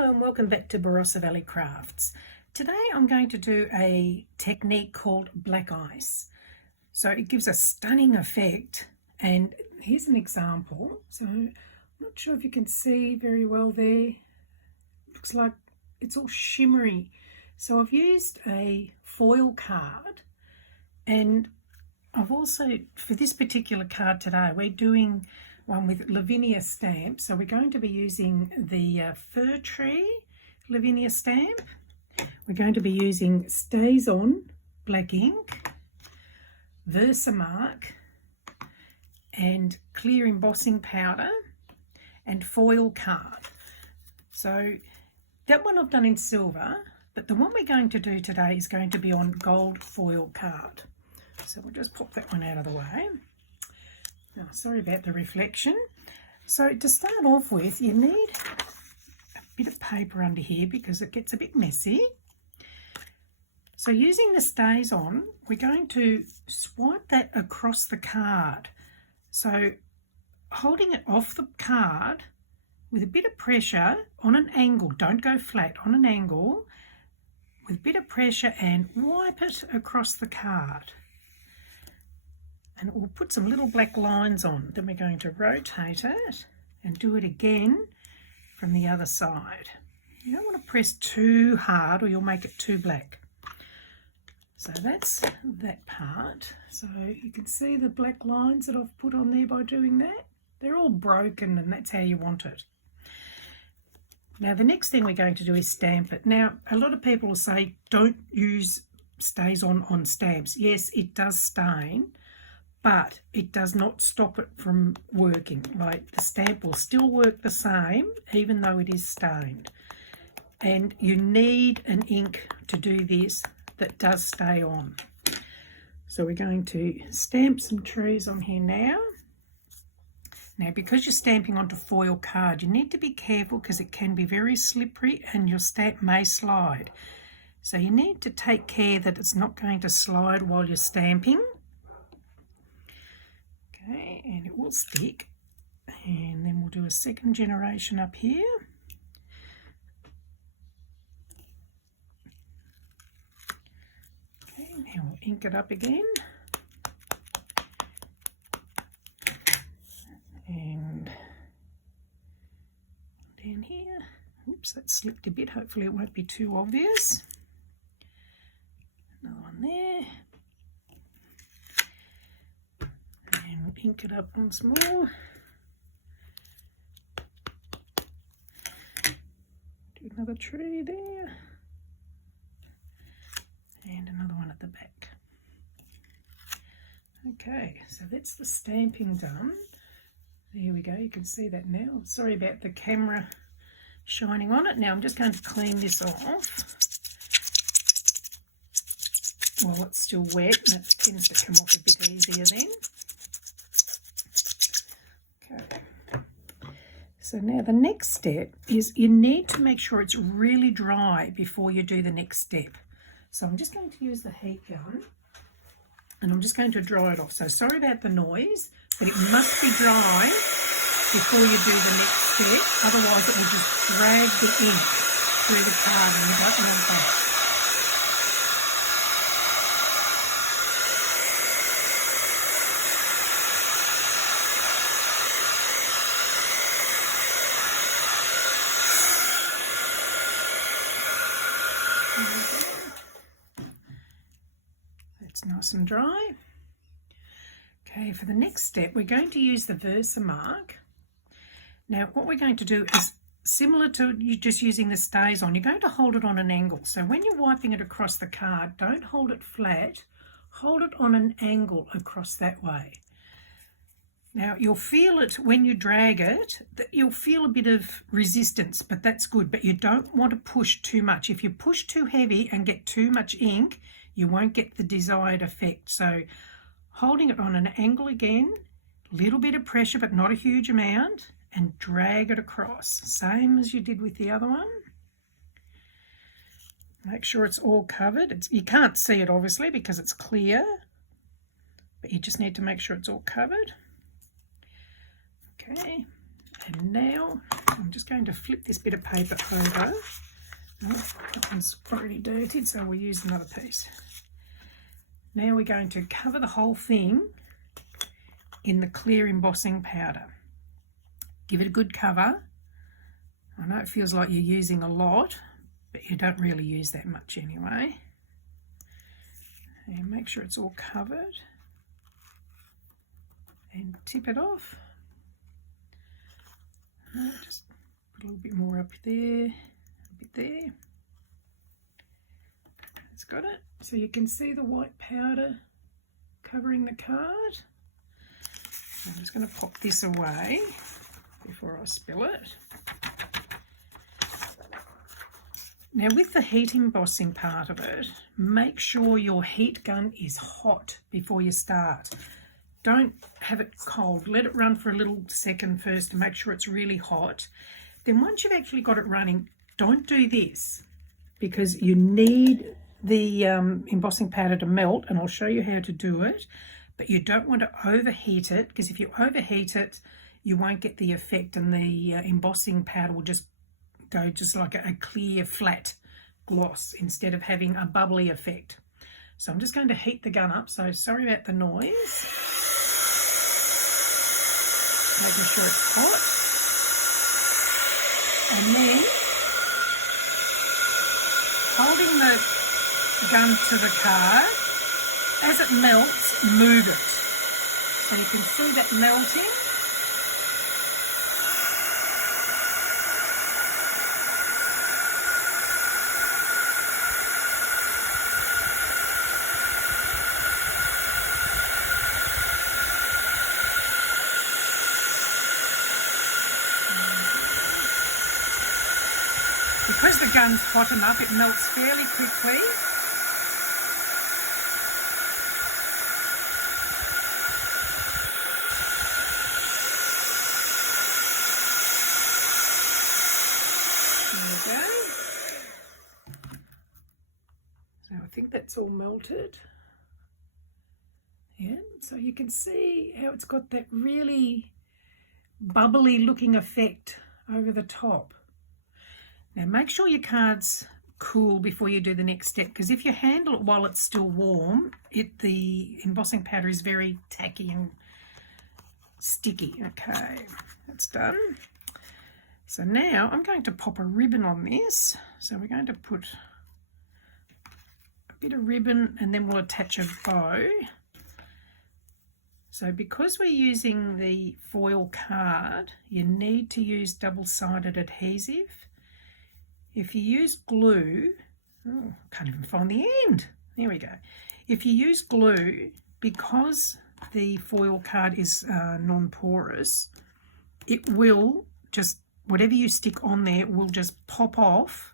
Hello and welcome back to Barossa Valley Crafts. Today I'm going to do a technique called black ice. So it gives a stunning effect, and here's an example. So I'm not sure if you can see very well there. Looks like it's all shimmery. So I've used a foil card, and I've also, for this particular card today, we're doing one with Lavinia stamp. So we're going to be using the Fir Tree Lavinia stamp. We're going to be using Stays On black ink, Versamark, and clear embossing powder, and foil card. So that one I've done in silver, but the one we're going to do today is going to be on gold foil card. So we'll just pop that one out of the way. Oh, sorry about the reflection. So to start off with, you need a bit of paper under here because it gets a bit messy. So using the Stays On, we're going to swipe that across the card. So holding it off the card with a bit of pressure on an angle, don't go flat, on an angle, with a bit of pressure, and wipe it across the card. And we'll put some little black lines on. Then we're going to rotate it and do it again from the other side. You don't want to press too hard or you'll make it too black. So that's that part. So you can see the black lines that I've put on there by doing that. They're all broken, and that's how you want it. Now the next thing we're going to do is stamp it. Now a lot of people will say don't use Stays On stamps. Yes, it does stain, but it does not stop it from working. Like, the stamp will still work the same even though it is stained. And you need an ink to do this that does stay on. So we're going to stamp some trees on here now. Now because you're stamping onto foil card, you need to be careful because it can be very slippery and your stamp may slide. So you need to take care that it's not going to slide while you're stamping. Okay, and it will stick. And then we'll do a second generation up here. Okay, now we'll ink it up again. And down here. Oops, that slipped a bit. Hopefully it won't be too obvious. Another one there. And we'll ink it up once more. Do another tree there. And another one at the back. Okay, so that's the stamping done. There we go, you can see that now. Sorry about the camera shining on it. Now I'm just going to clean this off while it's still wet, and it tends to come off a bit easier then. Okay. So now the next step is you need to make sure it's really dry before you do the next step. So I'm just going to use the heat gun and I'm just going to dry it off. So sorry about the noise, but it must be dry before you do the next step. Otherwise it will just drag the ink through the card and you don't want that. That's nice and dry. Okay, for the next step, we're going to use the Versamark. Now, what we're going to do is similar to you just using the Stays On. You're going to hold it on an angle. So when you're wiping it across the card, don't hold it flat. Hold it on an angle across that way. Now, you'll feel it when you drag it, that you'll feel a bit of resistance, but that's good. But you don't want to push too much. If you push too heavy and get too much ink, you won't get the desired effect. So holding it on an angle again, little bit of pressure but not a huge amount, and drag it across, same as you did with the other one. Make sure it's all covered. You can't see it obviously because it's clear, but you just need to make sure it's all covered. Okay, And now I'm just going to flip this bit of paper over. Oh, that one's already dirtied, so we'll use another piece. Now we're going to cover the whole thing in the clear embossing powder. Give it a good cover. I know it feels like you're using a lot, but you don't really use that much anyway. And make sure it's all covered. And tip it off. Just put a little bit more up there, a bit there. It's got it. So you can see the white powder covering the card. I'm just going to pop this away before I spill it. Now with the heat embossing part of it, make sure your heat gun is hot before you start. Don't have it cold. Let it run for a little second first to make sure it's really hot. Then once you've actually got it running, don't do this because you need the embossing powder to melt, and I'll show you how to do it. But you don't want to overheat it, because if you overheat it, you won't get the effect, and the embossing powder will just go just like a clear, flat gloss instead of having a bubbly effect. So I'm just going to heat the gun up, so sorry about the noise. Making sure it's hot. And then holding the gun to the card, as it melts, move it. So you can see that melting. Because the gun's hot enough, it melts fairly quickly. There we go. So I think that's all melted. Yeah, so you can see how it's got that really bubbly looking effect over the top. Now make sure your card's cool before you do the next step, because if you handle it while it's still warm, the embossing powder is very tacky and sticky. Okay, that's done. So now I'm going to pop a ribbon on this. So we're going to put a bit of ribbon and then we'll attach a bow. So because we're using the foil card, you need to use double-sided adhesive. If you use glue, oh, can't even find the end. There we go. If you use glue, because the foil card is non-porous, it will just, whatever you stick on there will just pop off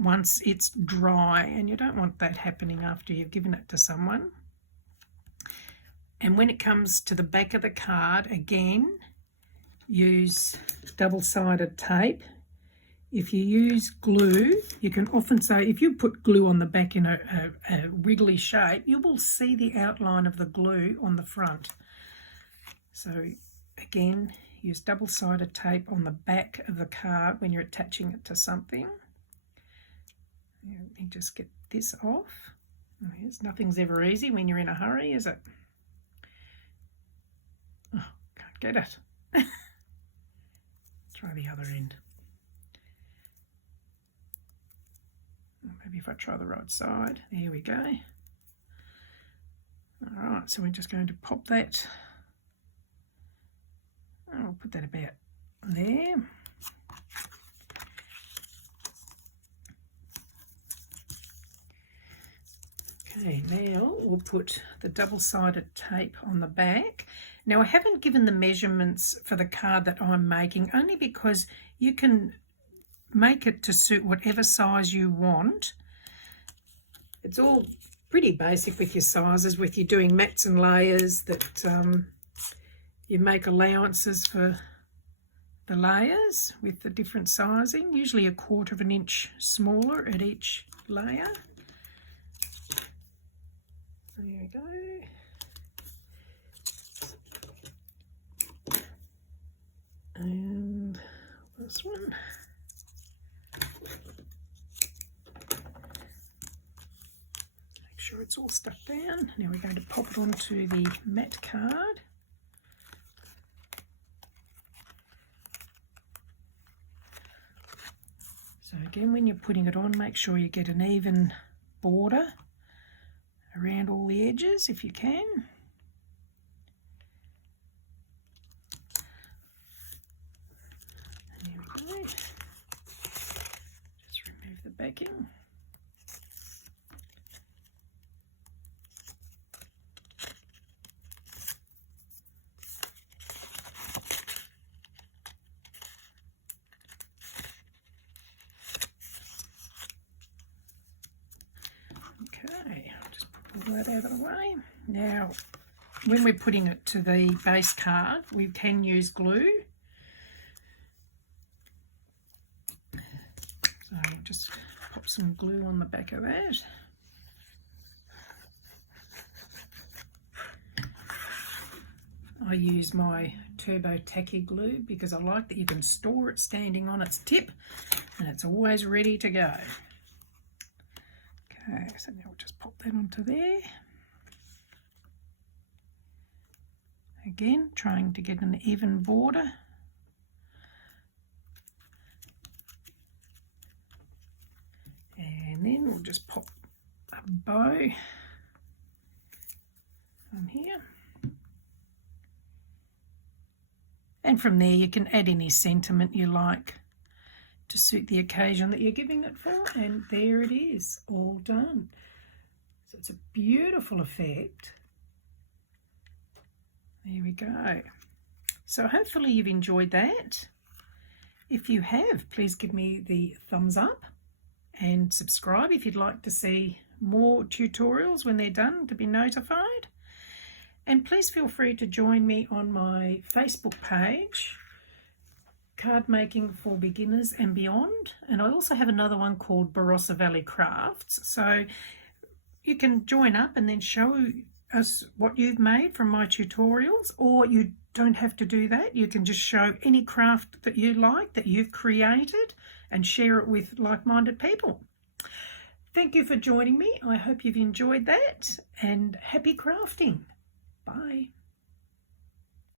once it's dry, and you don't want that happening after you've given it to someone. And when it comes to the back of the card, again, use double-sided tape. If you use glue, you can often say, if you put glue on the back in a wiggly shape, you will see the outline of the glue on the front. So again, use double-sided tape on the back of the card when you're attaching it to something. Let me just get this off. Nothing's ever easy when you're in a hurry, is it? Oh, can't get it. Try the other end. Maybe if I try the right side. There we go. All right, so we're just going to pop that. I'll put that about there. Okay, now we'll put the double-sided tape on the back. Now I haven't given the measurements for the card that I'm making, only because you can make it to suit whatever size you want. It's all pretty basic with your sizes, with you doing mats and layers, that you make allowances for the layers with the different sizing, usually 1/4 of an inch smaller at each layer. There we go. And this one. Make sure it's all stuck down. Now we're going to pop it onto the matte card. So again, when you're putting it on, make sure you get an even border around all the edges if you can. And there we go. Just remove the backing. Okay, I'll just put all that out of the way. Now, when we're putting it to the base card, we can use glue. So I'll just pop some glue on the back of that. I use my Turbo Tacky glue because I like that you can store it standing on its tip and it's always ready to go. Okay, so now we'll just pop that onto there. Again, trying to get an even border. And then we'll just pop a bow on here. And from there you can add any sentiment you like to suit the occasion that you're giving it for, and there it is, all done. So it's a beautiful effect. There we go. So hopefully you've enjoyed that. If you have, please give me the thumbs up and subscribe if you'd like to see more tutorials when they're done to be notified. And please feel free to join me on my Facebook page, Card Making for Beginners and Beyond. And I also have another one called Barossa Valley Crafts. So you can join up and then show us what you've made from my tutorials, or you don't have to do that. You can just show any craft that you like, that you've created, and share it with like-minded people. Thank you for joining me. I hope you've enjoyed that, and happy crafting. Bye.